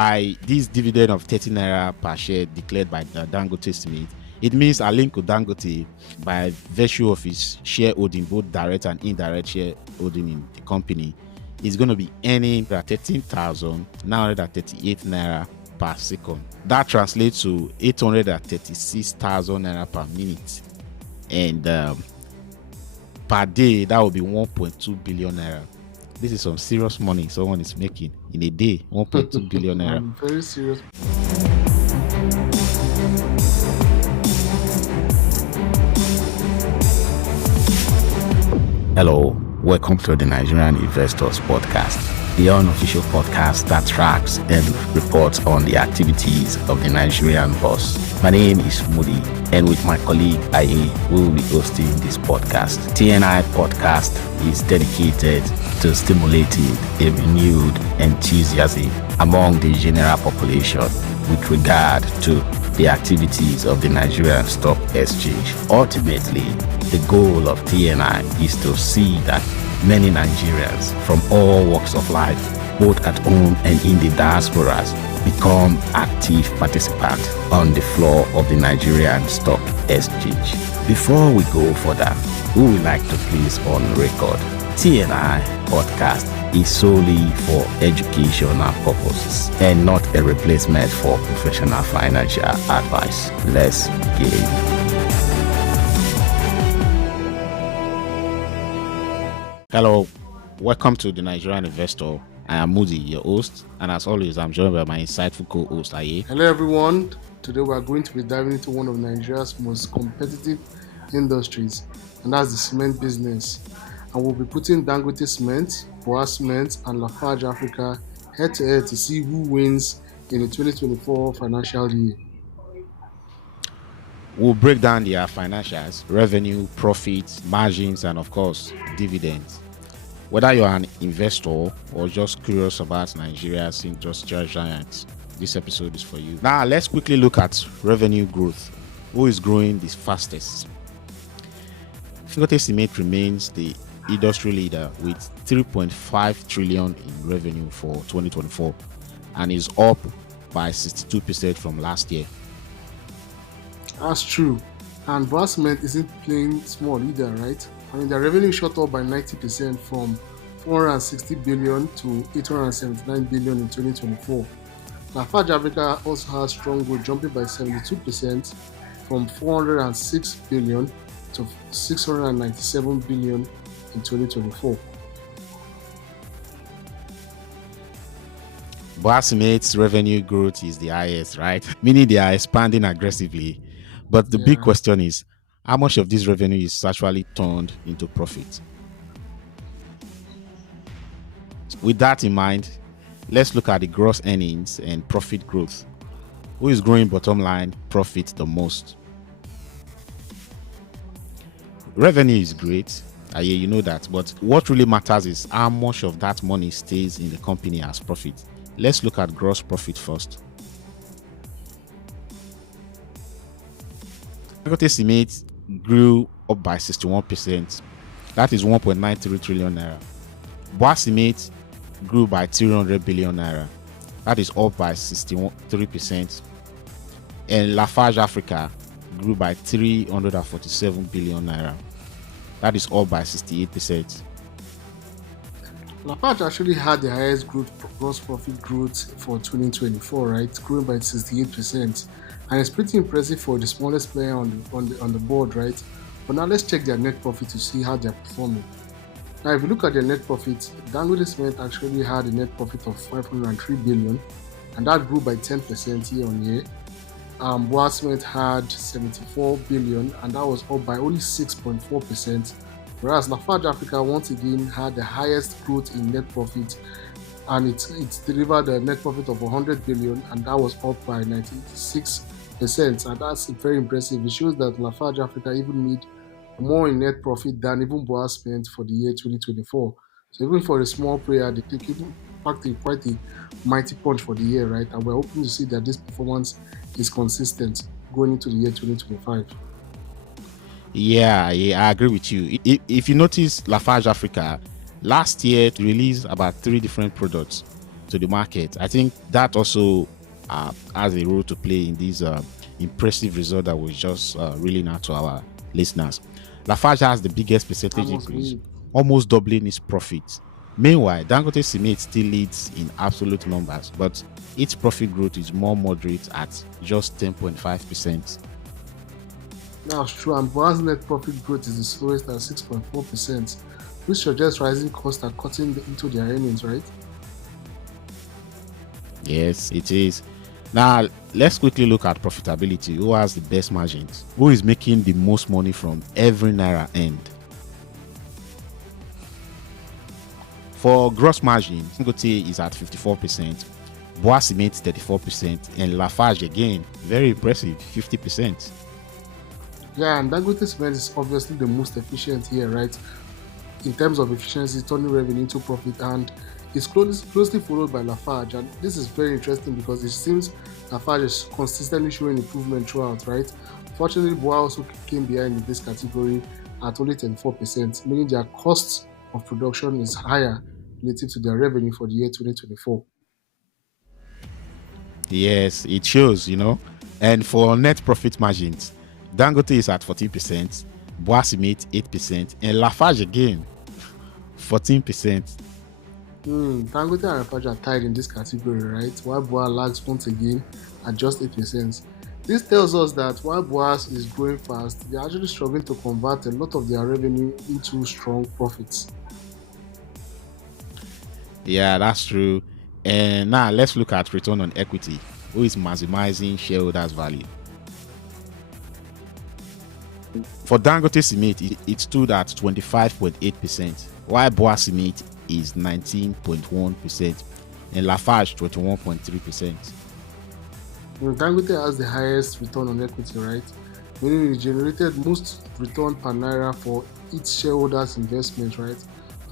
By this dividend of 30 naira per share declared by Dangote Smith, it means Aliko Dangote, by virtue of his shareholding, both direct and indirect shareholding in the company, is going to be earning 13,938 naira per second. That translates to 836,000 naira per minute. And per day, that will be 1.2 billion naira. This is some serious money someone is making in a day. 1.2 billion naira. I'm very serious. Hello, welcome to the Nigerian Investors Podcast, the unofficial podcast that tracks and reports on the activities of the Nigerian boss. My name is Moody, and with my colleague Aye, we will be hosting this podcast. TNI Podcast is dedicated to stimulating a renewed enthusiasm among the general population with regard to the activities of the Nigerian Stock Exchange. Ultimately, the goal of TNI is to see that many Nigerians from all walks of life, both at home and in the diasporas, become active participants on the floor of the Nigerian Stock Exchange. Before we go further, we would like to place on record TNI Podcast is solely for educational purposes and not a replacement for professional financial advice. Let's begin. Hello, welcome to the Nigerian Investor. I am Moody, your host, and as always, I'm joined by my insightful co-host, Aye. Hello, everyone. Today, we are going to be diving into one of Nigeria's most competitive industries, and that's the cement business. And we'll be putting Dangote Cement, BUA Cement, and Lafarge Africa head to head to see who wins in the 2024 financial year. We'll break down their financials, revenue, profits, margins, and of course, dividends. Whether you're an investor or just curious about Nigeria's industrial giants, this episode is for you. Now, let's quickly look at revenue growth. Who is growing the fastest? Dangote Cement remains the industry leader with 3.5 trillion in revenue for 2024 and is up by 62% from last year. That's true. And BUA Cement isn't playing small either, right? I mean, their revenue shot up by 90% from 460 billion to 879 billion in 2024. Lafarge Africa also has strong growth, jumping by 72% from 406 billion to 697 billion in 2024. BUA Cement's revenue growth is the highest, right? Meaning they are expanding aggressively. But the big question is, how much of this revenue is actually turned into profit? With that in mind, let's look at the gross earnings and profit growth. Who is growing bottom line profit the most? Revenue is great. Yeah, you know that. But what really matters is how much of that money stays in the company as profit. Let's look at gross profit first. Dangote Cement grew up by 61%. That is 1.93 trillion naira. BUA Cement grew by 300 billion naira. That is up by 63%. And Lafarge Africa grew by 347 billion naira. That is up by 68%. Lafarge actually had the highest gross profit growth for 2024, right? Growing by 68%. And it's pretty impressive for the smallest player on the board, right? But now let's check their net profit to see how they're performing. Now, if you look at their net profit, Dangote Cement actually had a net profit of 503 billion, and that grew by 10% year on year. BUA Cement had 74 billion, and that was up by only 6.4%. Whereas Lafarge Africa once again had the highest growth in net profit, and it's delivered a net profit of 100 billion, and that was up by 96%. And that's very impressive. It shows that Lafarge Africa even made more in net profit than even BUA Cement for the year 2024. So even for a small player, they take even packed quite a mighty punch for the year, right? And we're hoping to see that this performance is consistent going into the year 2025. Yeah, I agree with you. If you notice, Lafarge Africa last year released about 3 different products. to the market. I think that also has a role to play in this impressive result that was just reeling out to our listeners. Lafarge has the biggest percentage increase, almost doubling its profits. Meanwhile, Dangote Cement still leads in absolute numbers, but its profit growth is more moderate at just 10.5%. That's true, and BUA's net profit growth is the slowest at 6.4%, which suggests rising costs are cutting into their earnings, right? Yes, it is. Now, let's quickly look at profitability. Who has the best margins? Who is making the most money from every naira earned? For gross margin, Dangote is at 54%, BUA Cement 34%, and Lafarge again, very impressive, 50%. Yeah, and Dangote Cement is obviously the most efficient here, right? In terms of efficiency, turning revenue into profit, and it's closely followed by Lafarge. And this is very interesting because it seems Lafarge is consistently showing improvement throughout, right? Fortunately, BUA also came behind in this category at only 34%, meaning their cost of production is higher relative to their revenue for the year 2024. Yes, it shows, And for net profit margins, Dangote is at 14%, BUA Cement 8%, and Lafarge again 14%. Dangote and Lafarge are tied in this category, right? While BUA lags once again at just 8%. This tells us that while BUA is growing fast, they're actually struggling to convert a lot of their revenue into strong profits. Yeah, that's true. And now let's look at return on equity. Who is maximizing shareholders' value? For Dangote Cement, it stood at 25.8%, while BUA Cement is 19.1%, and Lafarge 21.3%. Dangote has the highest return on equity, right? Meaning it generated most return per naira for its shareholders' investment, right?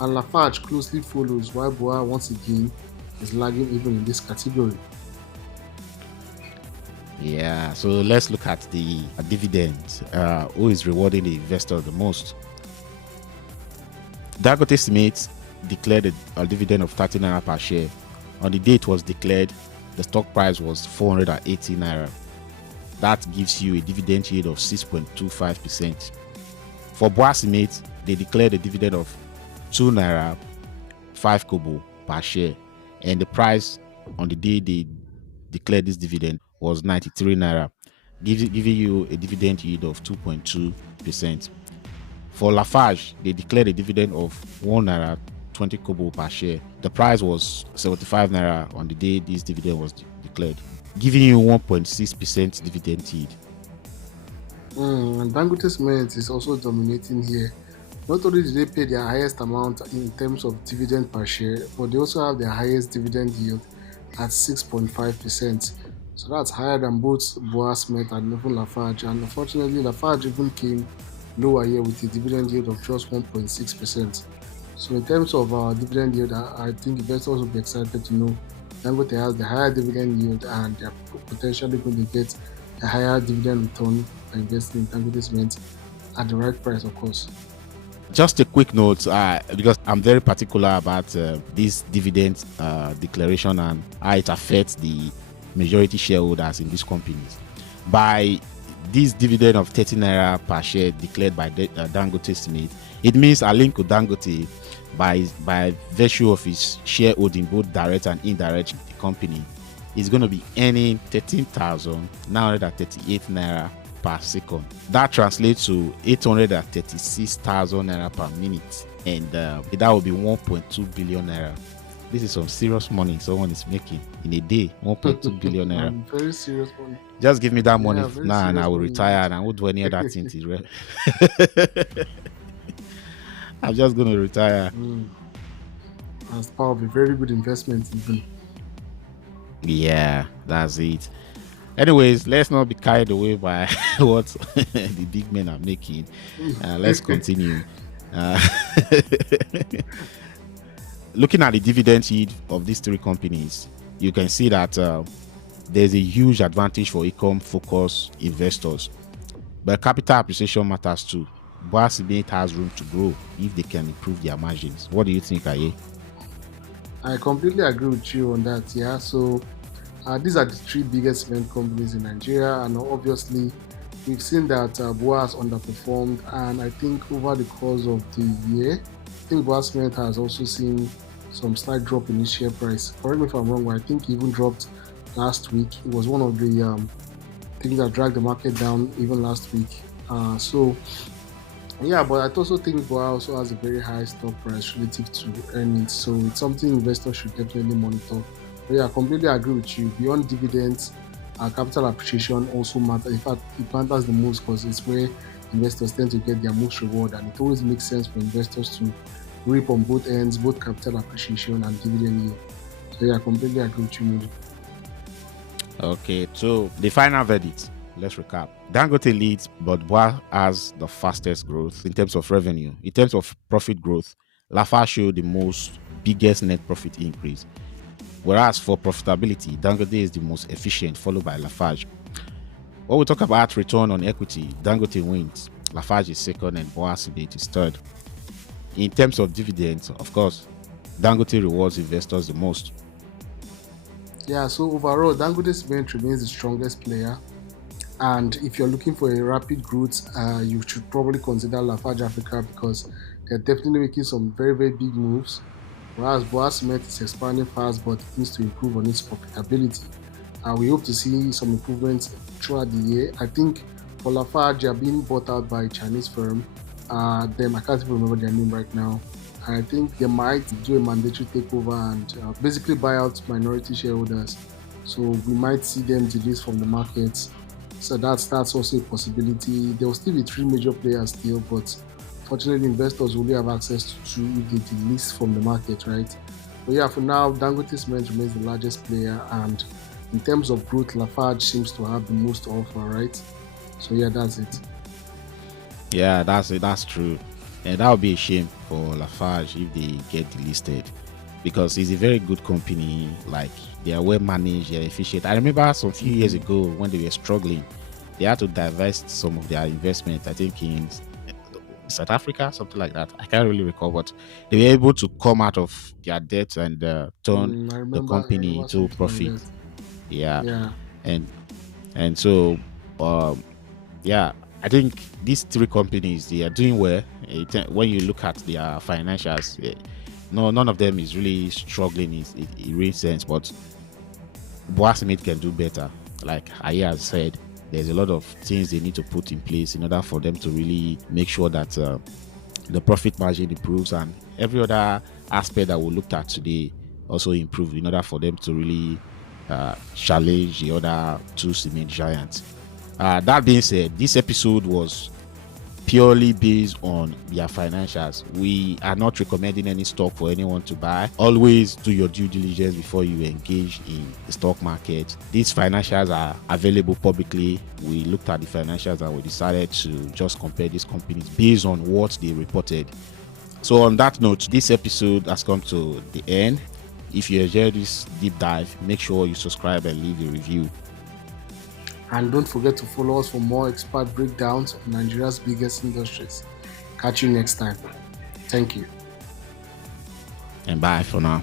And Lafarge closely follows, while BUA once again is lagging even in this category. Yeah, so let's look at the dividends. Who is rewarding the investor the most? Dangote Cement declared a dividend of 30 naira per share. On the day it was declared, the stock price was 480 naira. That gives you a dividend yield of 6.25%. For BUA Cement, they declared a dividend of 2 naira 5 kobo per share, and the price on the day they declared this dividend was 93 naira, giving you a dividend yield of 2.2%. For Lafarge, they declared a dividend of 1 naira 20 kobo per share. The price was 75 naira on the day this dividend was declared, giving you 1.6% dividend yield. And Dangote Cement is also dominating here. Not only did they pay their highest amount in terms of dividend per share, but they also have their highest dividend yield at 6.5%. So that's higher than both BUA Cement and even Lafarge. And unfortunately, Lafarge even came lower here with a dividend yield of just 1.6%. So in terms of our dividend yield, I think investors will be excited to know Dangote has the higher dividend yield and they're potentially going to get a higher dividend return by investing in Dangote Cement at the right price, of course. Just a quick note, because I'm very particular about this dividend declaration and how it affects the majority shareholders in these companies. By this dividend of 30 naira per share declared by Dangote Cement, it means Aliko Dangote, by virtue of his shareholding, both direct and indirect in the company, is going to be earning 13,938 naira per second. That translates to 836,000 naira per minute, and that will be 1.2 billion naira. This is some serious money someone is making in a day. 1.2 billion naira. Very serious money. Just give me that money now, and I will retire, and I won't do any other thing till real. I'm just going to retire. That's part of a very good investment, even. Yeah, that's it. Anyways, let's not be carried away by what the big men are making. Let's continue. Looking at the dividend yield of these three companies, you can see that there's a huge advantage for income-focused investors. But capital appreciation matters too. BUA Cement has room to grow if they can improve their margins. What do you think, Aye? I completely agree with you on that. Yeah. So these are the three biggest cement companies in Nigeria, and obviously, we've seen that BUA has underperformed. And I think over the course of the year, I think BUA Cement has also seen some slight drop in its share price. Correct me if I'm wrong, but I think it even dropped last week. It was one of the things that dragged the market down even last week. So yeah, but I also think BUA also has a very high stock price relative to earnings, so it's something investors should definitely monitor. But yeah, I completely agree with you. Beyond dividends, capital appreciation also matters. In fact, it matters the most because it's where investors tend to get their most reward, and it always makes sense for investors to reap on both ends, both capital appreciation and dividend yield. So yeah, I completely agree with you, Moody. Okay, so the final verdict. Let's recap. Dangote leads, but BUA has the fastest growth in terms of revenue. In terms of profit growth, Lafarge showed the most biggest net profit increase. Whereas for profitability, Dangote is the most efficient, followed by Lafarge. When we talk about return on equity, Dangote wins. Lafarge is second, and BUA Cement is third. In terms of dividends, of course, Dangote rewards investors the most. Yeah, so overall, Dangote Cement remains the strongest player. And if you're looking for a rapid growth, you should probably consider Lafarge Africa because they're definitely making some very, very big moves. Whereas BUA Cement is expanding fast but it needs to improve on its profitability. We hope to see some improvements throughout the year. I think for Lafarge, they are being bought out by a Chinese firm. Them, I can't even remember their name right now. And I think they might do a mandatory takeover and basically buy out minority shareholders. So we might see them delist from the markets. So that's also a possibility. There will still be three major players still, but fortunately, investors will only have access to two if they delist from the market, right? But yeah, for now, Dangote Cement remains the largest player, and in terms of growth, Lafarge seems to have the most to offer, right? So yeah, that's it. Yeah, that's it. That's true. And that would be a shame for Lafarge if they get delisted because it's a very good company. Like they are well managed, they're efficient. I remember some few years ago when they were struggling, they had to divest some of their investment. I think in South Africa, something like that. I can't really recall, but they were able to come out of their debt and turn the I company remember into something like profit. that. Yeah, Yeah. and so um, yeah, I think these three companies they are doing well. When you look at their financials, no, none of them is really struggling in real sense, but BUA Cement can do better. Like Aya has said, there's a lot of things they need to put in place in order for them to really make sure that the profit margin improves and every other aspect that we looked at today also improve in order for them to really challenge the other two cement giants. That being said, this episode was purely based on their financials. We are not recommending any stock for anyone to buy. Always do your due diligence before you engage in the stock market. These financials are available publicly. We looked at the financials and we decided to just compare these companies based on what they reported. So on that note, this episode has come to the end. If you enjoyed this deep dive, make sure you subscribe and leave a review. And don't forget to follow us for more expert breakdowns of Nigeria's biggest industries. Catch you next time. Thank you. And bye for now.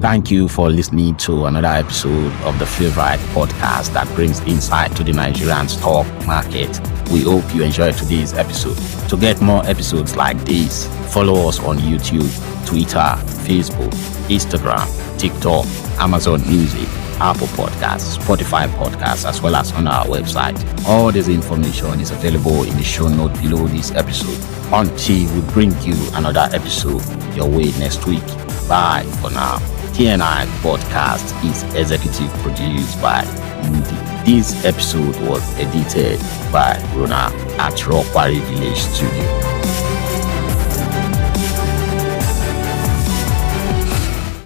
Thank you for listening to another episode of the favorite podcast that brings insight to the Nigerian stock market. We hope you enjoyed today's episode. To get more episodes like this, follow us on YouTube, Twitter, Facebook, Instagram, TikTok, Amazon Music, Apple Podcasts, Spotify Podcasts, as well as on our website. All this information is available in the show note below this episode. Until we bring you another episode your way next week. Bye for now. TNI Podcast is executive produced by Moody. This episode was edited by Rona at Rock Quarry Village Studio.